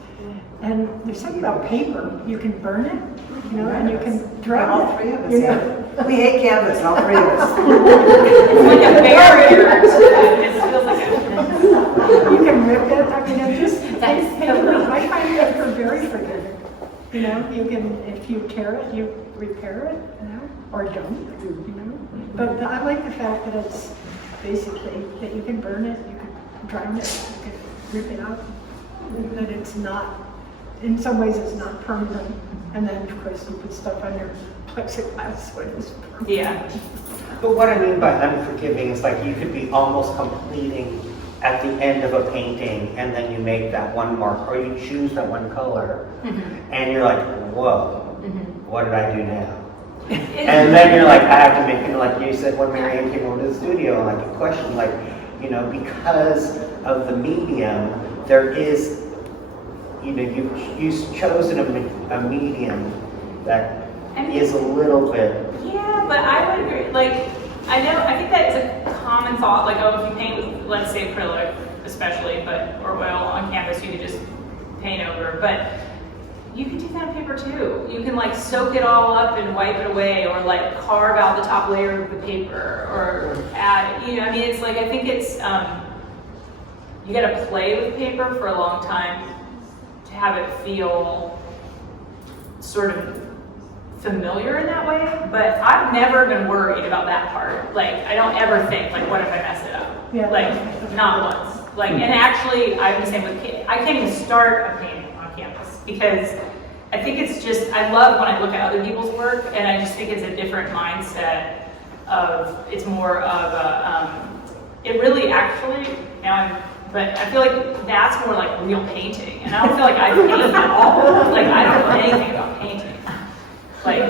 And there's something about paper. You can burn it, you know, and you can draw All it. three of us, You yeah. know? We hate canvas, all three of us. It's like a barrier to it. It feels like a... You can rip it. I mean, it just paper. I find paper very forgiving. You know, you can, if you tear it, you repair it, you know, or don't, you know. But I like the fact that it's basically that you can burn it, you can drown it, you can rip it out. That it's not, in some ways, it's not permanent. And then, of course, you put stuff on your plexiglass when it's permanent. Yeah. But what I mean by unforgiving is like you could be almost completing at the end of a painting, and then you make that one mark, or you choose that one color, and you're like, whoa, what did I do now? And then you're like, I have to make, you know, like you said when Marianne came over to the studio, like a question, like, you know, because of the medium, there is, you know, you've chosen a medium that is a little bit. Yeah, but I would agree. Like, I think that is a common thought. Like, oh, if you paint with, let's say, acrylic, especially, or oil on canvas, you could just paint over. But you can do that on paper too. You can like soak it all up and wipe it away, or like carve out the top layer of the paper, or add. I mean, it's like I think it's you got to play with paper for a long time to have it feel sort of familiar in that way, but I've never been worried about that part. Like, I don't ever think, like, what if I mess it up? Yeah. Like, not once. Like, and actually, I'm the same with kids. I can't even start a painting on canvas because I think it's just, I love when I look at other people's work, and I just think it's a different mindset of, it's more of a, it really actually, but I feel like that's more like real painting, and I don't feel like I paint at all. Like, I don't know anything about painting. Like,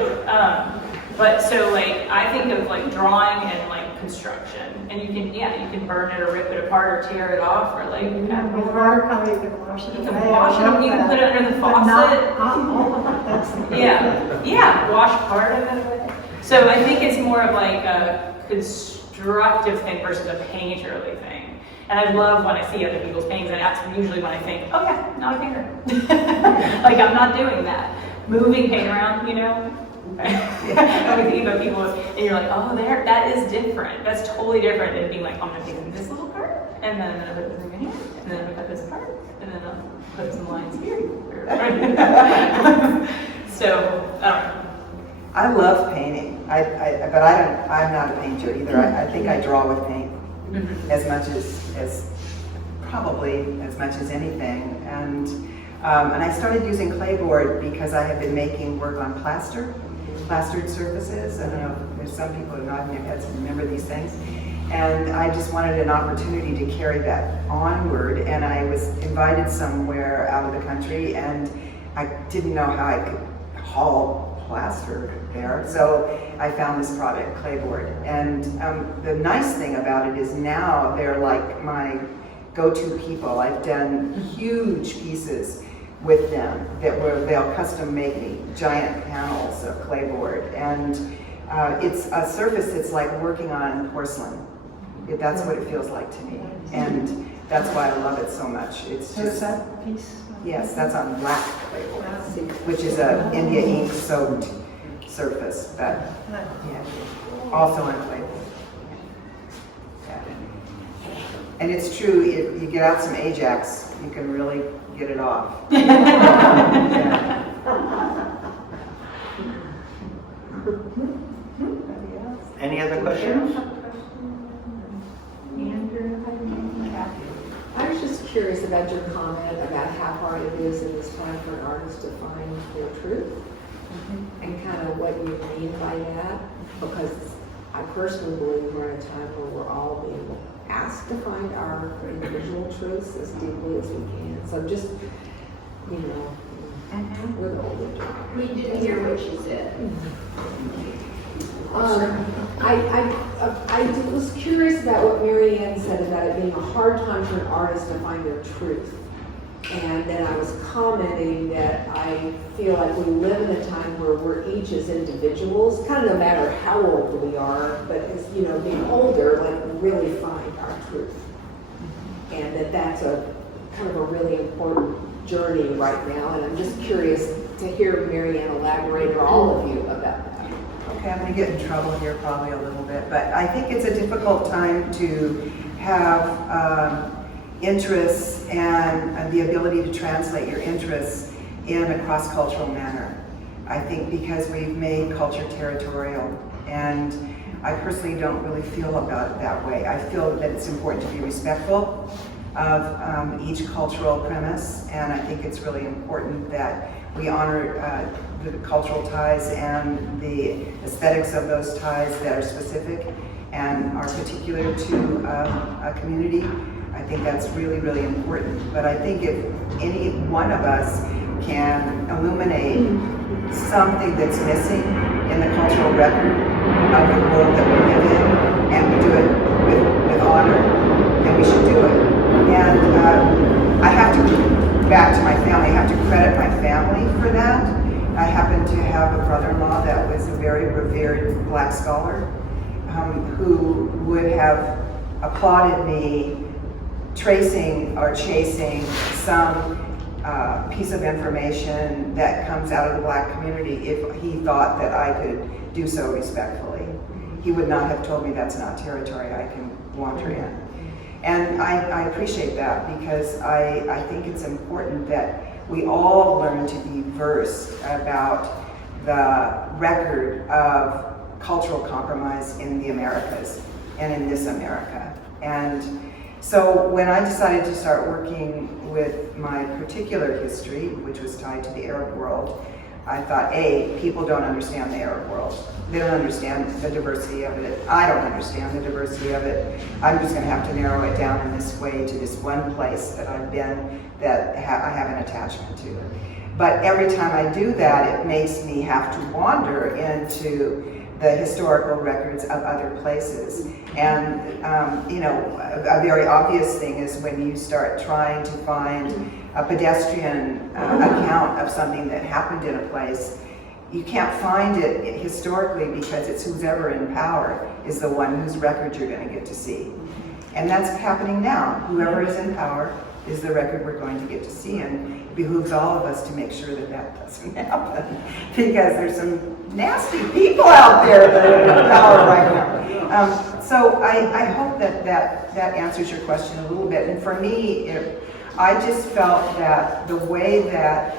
but so like, I think of like drawing and like construction, and you can burn it or rip it apart or tear it off or like add With more. watercolor, you can wash it You away. can wash it, you can put it under the But not faucet. all of it, that's the Yeah, wash part of it away. So I think it's more of like a constructive thing versus a painterly thing. And I love when I see other people's paintings, and that's usually when I think, oh yeah, not a painter. Like, I'm not doing that. Moving paint around, I would think about people, and you're like, oh, that is different. That's totally different than being like, I'm gonna take this little part, and then I'm gonna put this in here, and then I'm gonna cut this apart, and then I'll put some lines here. So, I don't know. I love painting, but I'm not a painter either. I think I draw with paint as much as probably as much as anything. And I started using clapboard because I have been making work on plastered surfaces. I don't know, there's some people who nod in their heads and remember these things. And I just wanted an opportunity to carry that onward. And I was invited somewhere out of the country, and I didn't know how I could haul plaster there. So I found this product, clapboard. And the nice thing about it is now they're like my go-to people. I've done huge pieces with them they'll custom make me giant panels of clapboard, and it's a surface that's like working on porcelain. That's what it feels like to me, and that's why I love it so much. It's So is just, that piece? yes, that's on black clapboard, which is a India ink soaked surface, but yeah, also on clapboard. Yeah. And it's true, if you get out some Ajax, you can really get it off. Yeah. Any other questions? I was just curious about your comment about how hard it is in this time for an artist to find their truth, and kind of what you mean by that, because I personally believe we're in a time where we're all being asked to find our individual truths as deeply as we can. So just, we're the older generation. We didn't hear what she said. I was curious about what Mary Ann said about it being a hard time for an artist to find their truth. And then I was commenting that I feel like we live in a time where we're each as individuals, kind of no matter how old we are, but as being older, like really find our truth. And that's a kind of a really important journey right now. And I'm just curious to hear Mary Ann elaborate, or all of you, about that. Okay, I'm going to get in trouble here probably a little bit, but I think it's a difficult time to have interests and the ability to translate your interests in a cross-cultural manner. I think because we've made culture territorial, and I personally don't really feel about it that way. I feel that it's important to be respectful of each cultural premise, and I think it's really important that we honor the cultural ties and the aesthetics of those ties that are specific and are particular to a community. I think that's really, really important. But I think if any one of us can illuminate something that's missing in the cultural record of the world that we live in, and we do it with honor, then we should do it. And I have to, back to my family, I have to credit my family for that, I happen to have a brother-in-law that was a very revered black scholar who would have applauded me tracing or chasing some piece of information that comes out of the black community if he thought that I could do so respectfully. He would not have told me that's not territory I can wander in. And I appreciate that because I think it's important that we all learn to be versed about the record of cultural compromise in the Americas and in this America. And so when I decided to start working with my particular history, which was tied to the Arab world, I thought, A, people don't understand the Arab world. They don't understand the diversity of it. I don't understand the diversity of it. I'm just going to have to narrow it down in this way to this one place that I've been that I have an attachment to. But every time I do that, it makes me have to wander into the historical records of other places. And, you know, a very obvious thing is when you start trying to find a pedestrian account of something that happened in a place, you can't find it historically because it's who's ever in power is the one whose record you're going to get to see. And that's happening now. Whoever is in power is the record we're going to get to see, and it behooves all of us to make sure that that doesn't happen because there's some nasty people out there that are in power right now. So I hope that answers your question a little bit. And for me, I just felt that the way that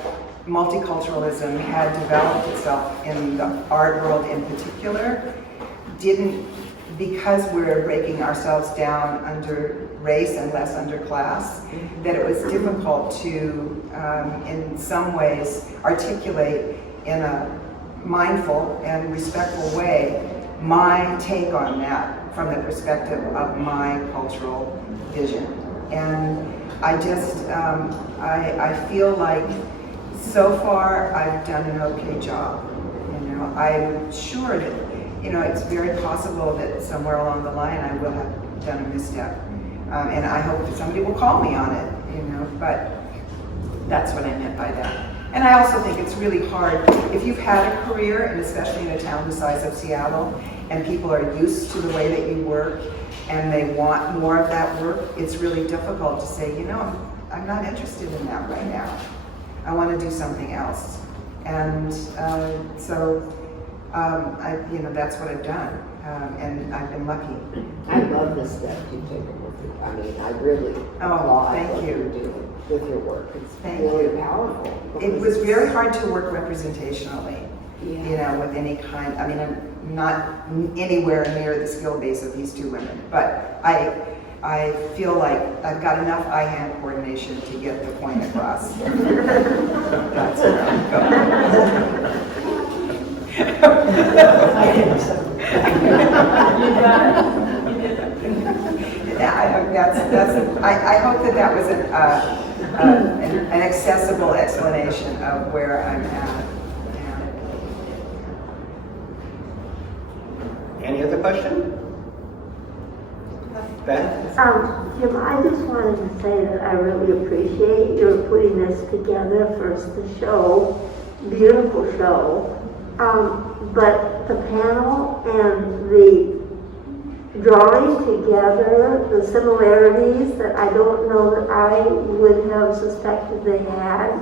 multiculturalism had developed itself in the art world in particular didn't, because we're breaking ourselves down under race and less under class, that it was difficult to, in some ways, articulate in a mindful and respectful way my take on that from the perspective of my cultural vision. And I just, I feel like so far I've done an okay job. You know, I'm sure that, you know, it's very possible that somewhere along the line I will have done a misstep. And I hope that somebody will call me on it, you know, but that's what I meant by that. And I also think it's really hard, if you've had a career, and especially in a town the size of Seattle, and people are used to the way that you work, and they want more of that work, it's really difficult to say, you know, I'm not interested in that right now. I want to do something else. And you know, that's what I've done, and I've been lucky. I love the steps you've taken with it. I mean, I really applaud thank what you. you're doing with your work. It's Thank really you. powerful. It was very hard to work representationally, Yeah. you know, with any kind, I mean, I'm not anywhere near the skill base of these two women, but I feel like I've got enough eye-hand coordination to get the point across. That's where I'm going. I think so. Yeah, I hope that was an accessible explanation of where I'm at. Yeah. Any other question? Beth? Jim, I just wanted to say that I really appreciate your putting this together for the show. Beautiful show. But the panel and the drawing together, the similarities that I don't know that I would have suspected they had,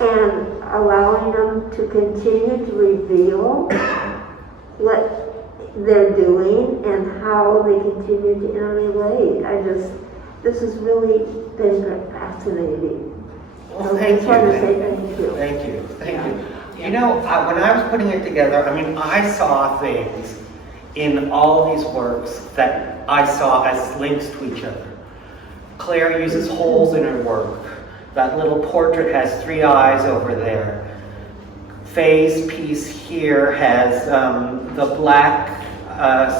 and allowing them to continue to reveal what they're doing and how they continue to interrelate. This has really been fascinating. Well, So I thank just want to you. say thank you. Thank you. Thank you. You know, when I was putting it together, I mean, I saw things in all these works that I saw as links to each other. Claire uses holes in her work. That little portrait has 3 eyes over there. Faye's piece here has the black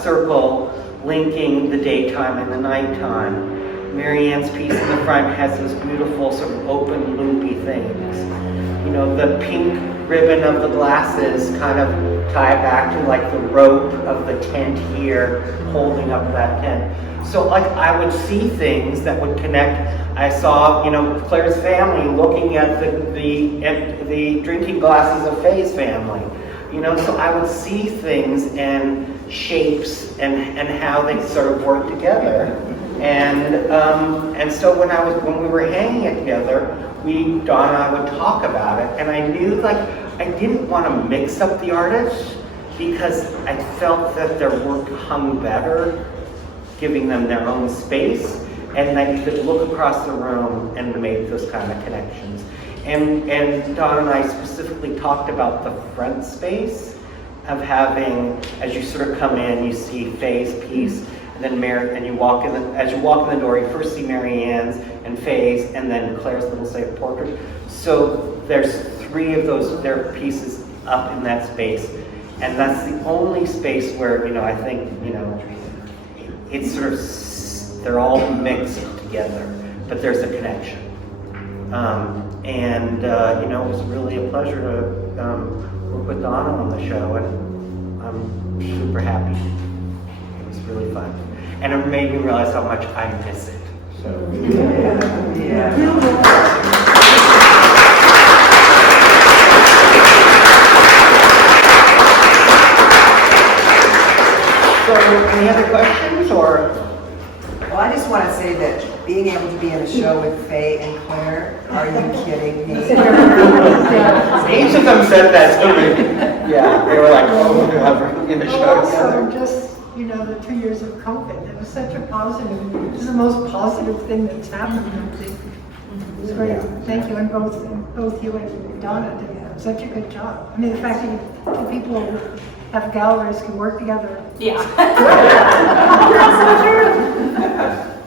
circle linking the daytime and the nighttime. Marianne's piece in the front has those beautiful sort of open loopy things. You know, the pink ribbon of the glasses kind of tie back to like the rope of the tent here, holding up that tent. So like I would see things that would connect. I saw, you know, Claire's family looking at the drinking glasses of Faye's family. You know, so I would see things and shapes and how they sort of work together. And so when we were hanging it together, Dawn and I would talk about it, and I knew like I didn't want to mix up the artists because I felt that their work hung better, giving them their own space, and that you could look across the room and make those kind of connections. And Dawn and I specifically talked about the front space of having, as you sort of come in, you see Faye's piece, and then as you walk in the door, you first see Marianne's and Faye's, and then Claire's little safe portrait. So there's 3 of their pieces up in that space, and that's the only space where, you know, I think, you know, it's sort of, they're all mixed together, but there's a connection. You know, it was really a pleasure to work with Donna on the show, and I'm super happy. It was really fun. And it made me realize how much I miss it. So, yeah. So, any other questions, or? Well, I just want to say that being able to be in a show with Faye and Claire, are you kidding me? Each of them said that to me. Yeah, they were like, oh, we're in the show Also, together. just, you know, the 2 years of COVID, it was such a positive, it was the most positive thing that's happened, I think. It was great. Thank you, and both you and Donna did such a good job. I mean, the fact that 2 people who have galleries can work together. Yeah. That's so true.